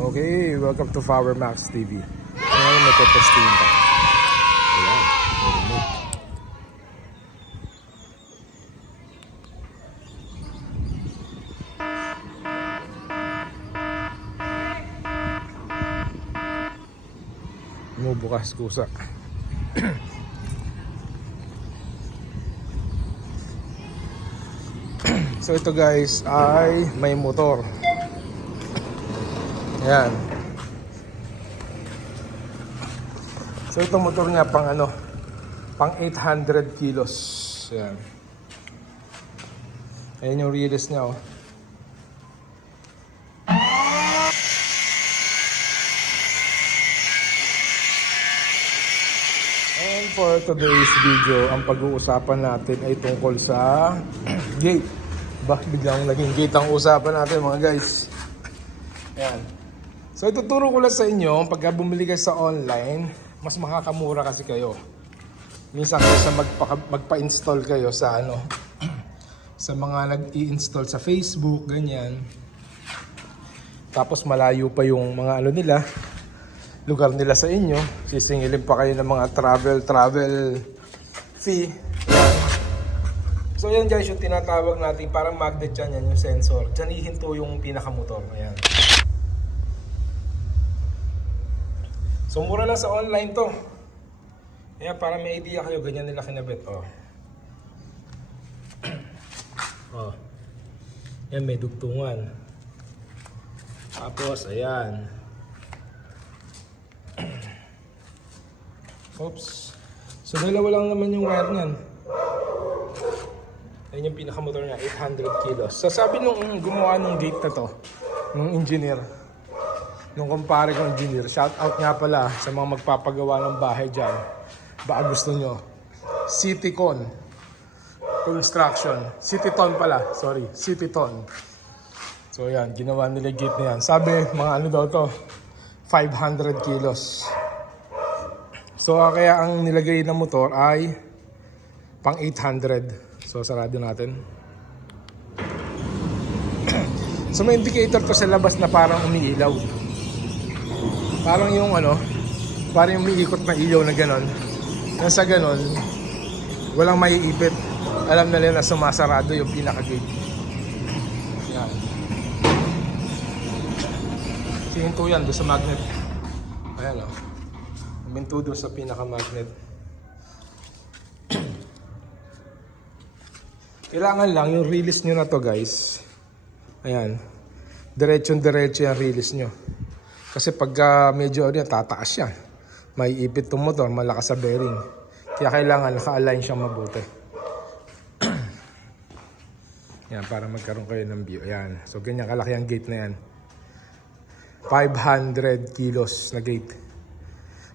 Okay, welcome to Power Max TV. Ngayon may tetestingin tayo. Ayan, narinig. Bumubukas kusa. So ito guys ay may motor. Ayan. So ito motor niya pang pang 800 kilos. Ayan. Ayan yung release niya, oh. And for today's video, ang pag-uusapan natin ay tungkol sa gate. Biglang naging gate ang usapan natin, mga guys. Ayan. So ituturo ko lang sa inyo, pagka bumili kayo sa online, mas makakamura kasi kayo. Minsan kaysa magpa-install kayo sa sa mga nag-i-install sa Facebook, ganyan. Tapos malayo pa yung mga nila, lugar nila sa inyo. Sisingilin pa kayo ng mga travel fee. Ayan. So yan guys, yung tinatawag natin, parang magnet yan yung sensor. Diyan ihinto yung pinakamotor. Ayan. So mura lang sa online to. Ayan, para may idea kayo, ganyan nila kinabit. Oh. Oh. Yan, may dugtungan. Tapos, ayan. Oops. So dalawa lang naman yung wire niyan. Ayan yung pinakamotor niya, 800 kilos. So sabi nung gumawa ng gate na to, nung engineer, nung kumpare kong engineer, shout out nga pala sa mga magpapagawa ng bahay dyan. Baka gusto nyo. Citycon Construction. Cityton pala. Sorry. Cityton. So yan, ginawa nila gate na yan. Sabi, mga daw to, 500 kilos. So kaya ang nilagay ng motor ay pang 800. So sarado natin. So may indicator to sa labas na parang umiilaw. Parang yung parang yung umiikot na ilaw na ganon. Nasa ganon, walang maiipit. Alam na nila na sumasarado yung pinaka-gate. Yan. Hinto yan doon sa magnet. Ayan o. Huminto doon sa pinaka-magnet. Kailangan lang yung release nyo na to guys. Ayan. Diretso-diretso yung release nyo. Kasi pagka medyo tataas yan, may ipit itong motor, malakas sa bearing. Kaya kailangan naka-align siyang mabuti. Yan, para magkaroon kayo ng view. Ayan. So ganyan kalaki ang gate na yan. 500 kilos na gate.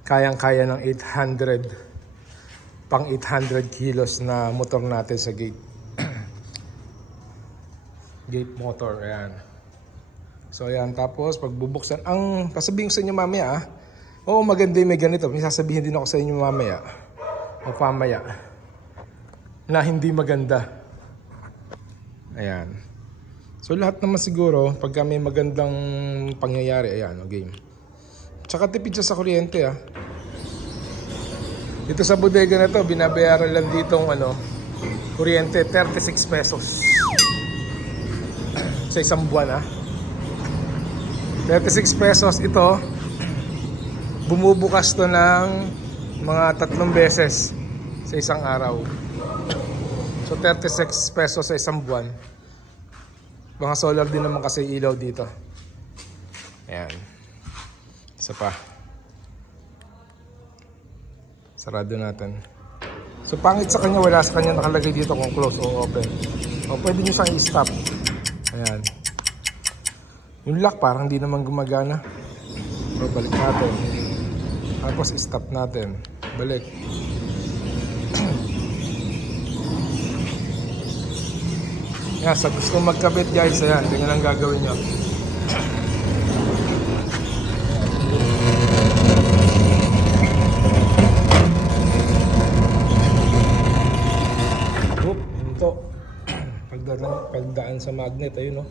Kayang-kaya ng 800, pang 800 kilos na motor natin sa gate. Gate motor, ayan. So ayan, tapos pagbubuksan, ang sasabihin ko sa inyo mamaya, oo maganda yung may ganito, may sasabihin din ako sa inyo mamaya, o pamaya, na hindi maganda. Ayan. So lahat naman siguro, pagka may magandang pangyayari, ayan, game. Tsaka tipid siya sa kuryente, Dito sa bodega na to, binabayaran lang ditong kuryente, 36 pesos. Sa isang buwan, 36 pesos ito, bumubukas to ng mga 3 beses sa isang araw. So 36 pesos sa isang buwan. Mga solar din naman kasi ilaw dito. Ayan. Isa pa. Sarado natin. So pangit sa kanya, wala sa kanya nakalagay dito kung close o open. O pwede nyo siyang i-stop. Ayan. Yung lock parang hindi naman gumagana. So balik natin. Tapos i-stop natin. Balik. Yan, sa gusto magkabit guys, ayan, ganyan ang gagawin nyo. Oop, ito. Pagdaan sa magnet, ayun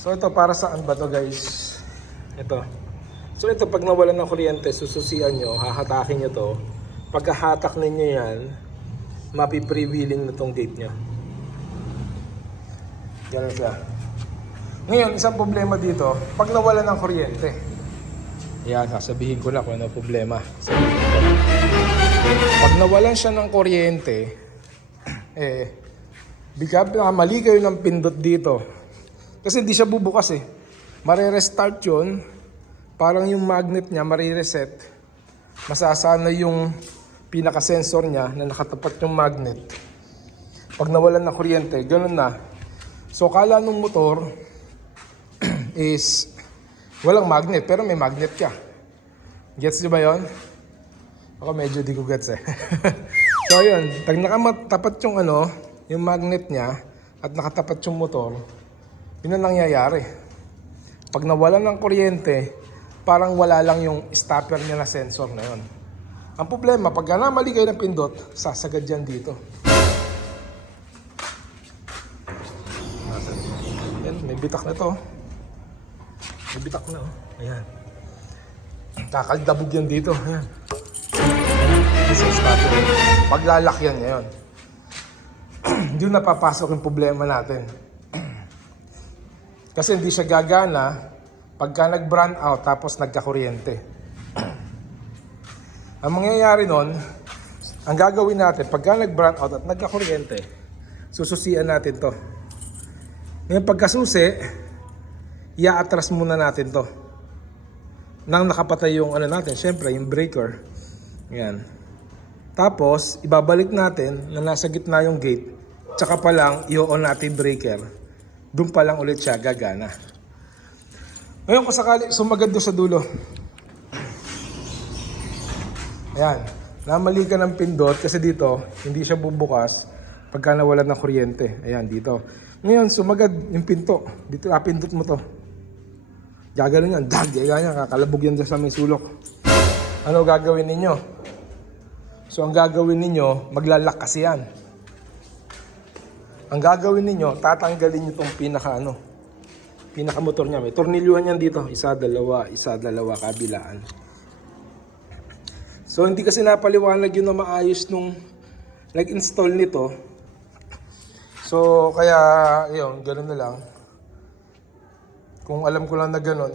So ito, para saan ba to guys? Ito. So ito, pag nawalan ng kuryente, sususian nyo, hahatakin nyo to. Pagkahatak ninyo yan, mapiprewheeling na tong gate nyo. Ganun siya. Ngayon, isang problema dito, pag nawalan ng kuryente. Yan, sasabihin ko na kung ano problema. Pag nawalan siya ng kuryente, mali kayo ng pindot dito. Kasi hindi siya bubukas eh. Mare-restart yun. Parang yung magnet niya marireset. Masasana yung pinaka-sensor niya na nakatapat yung magnet. Pag nawalan ng kuryente, ganun na. So, kala nung motor is walang magnet, pero may magnet ka. Gets nyo ba yun? Ako medyo di ko gets eh. So, yun. Pag nakatapat yung yung magnet niya at nakatapat yung motor, yun ang nangyayari. Pag nawalan ng kuryente, parang wala lang yung stopper niya na sensor na yun. Ang problema, pag namali kayo ng pindot, sasagad yan dito. Yan, may bitak na to. May bitak na, oh. Ayan. Kakaldabog yan dito. Ayan. This is stopper. Paglalak yan ngayon. Doon napapasok yung problema natin. Kasi hindi siya gagana pagka nag-brand out tapos nagkakuryente. Ang mangyayari nun, ang gagawin natin, pagka nag-brand out at nagkakuryente, sususian natin to. Ngayon pagkasusi, i-atras muna natin to. Nang nakapatay yung natin, syempre yung breaker. Yan. Tapos, ibabalik natin na nasa gitna yung gate. Tsaka pa lang, i-on natin breaker. Doon pa lang ulit siya gagana. Ngayon kung sakali, sumagad doon sa dulo. Ayan. Namali ka ng pindot kasi dito, hindi siya bubukas pagka nawalan ng kuryente. Ayan, dito. Ngayon, sumagad yung pinto. Dito, pindot mo to. Gaganon yan. Dag, ganyan. Kakalabog yan sa may sulok. Ano gagawin ninyo? So, ang gagawin ninyo, maglalak kasi yan. Ang gagawin ninyo, tatanggalin nyo itong pinaka-motor niya. May tornilyuhan yan dito. Isa, dalawa, kabilaan. So, hindi kasi napaliwanag yun na maayos nung nag-install nito. So, kaya, yun, gano'n na lang. Kung alam ko lang na gano'n,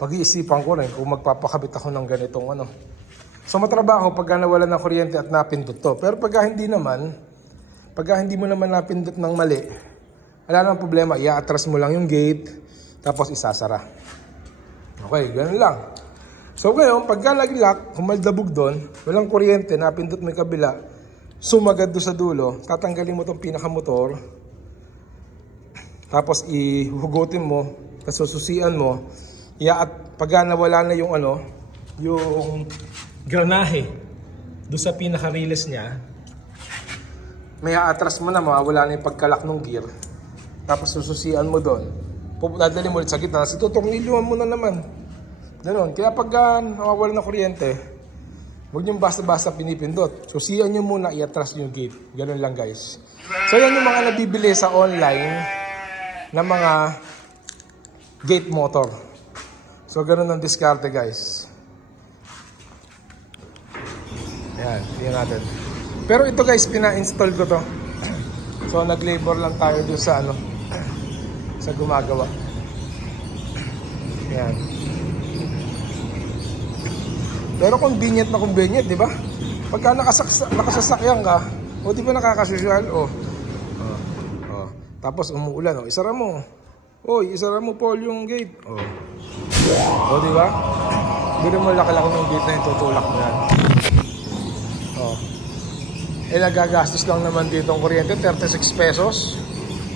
pag-iisipan ko rin kung magpapakabit ako ng ganitong So, matrabaho pagka nawalan ng kuryente at napindot to. Pero pagka hindi mo naman napindot ng mali, wala nang problema. I-atras mo lang yung gate, tapos isasara. Okay, gano'n lang. So, ngayon, pagka nag-lock, humaldabog doon, walang kuryente, napindot mo yung kabila, sumagad doon sa dulo, tatanggalin mo itong pinakamotor, tapos ihugutin mo, kasususian mo, at pagka nawala na yung yung granahe doon sa pinaka-release niya, may atras mo na, mawawala na yung pagkalak ng gear, tapos sususian mo doon, dadali mo ulit sa gitna, kasi tutornilyuhan mo na naman. Ganon. Kaya pag nawawala ng kuryente, huwag nyo basta-basta pinipindot. Susian nyo muna, i-atras yung gate. Ganon lang guys. So yan yung mga nabibili sa online na mga gate motor. So ganon ang diskarte guys. Yan, tingnan natin. Pero ito guys, pina-install ko to. So nag-labor lang tayo dun sa sa gumagawa. Yan. Pero convenient na convenient, di ba? Pagka nakasasakyan ka, di ba nakakasosyal? Tapos umuulan, isara mo. Isara mo Paul yung gate. Di ba? Gano'n mo laki-laki ng gate na yung tutulak mo yan. Nagagastos lang naman dito ang kuryente, 36 pesos.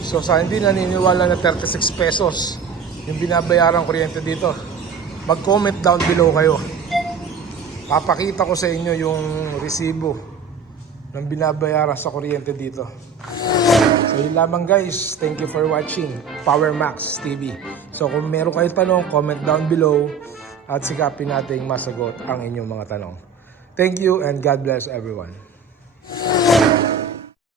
So sa hindi naniniwala na 36 pesos yung binabayarang kuryente dito, mag-comment down below kayo. Papakita ko sa inyo yung resibo ng binabayaran sa kuryente dito. So yun lamang guys. Thank you for watching Power Max TV. So kung meron kayong tanong, comment down below at sikapin nating masagot ang inyong mga tanong. Thank you and God bless everyone.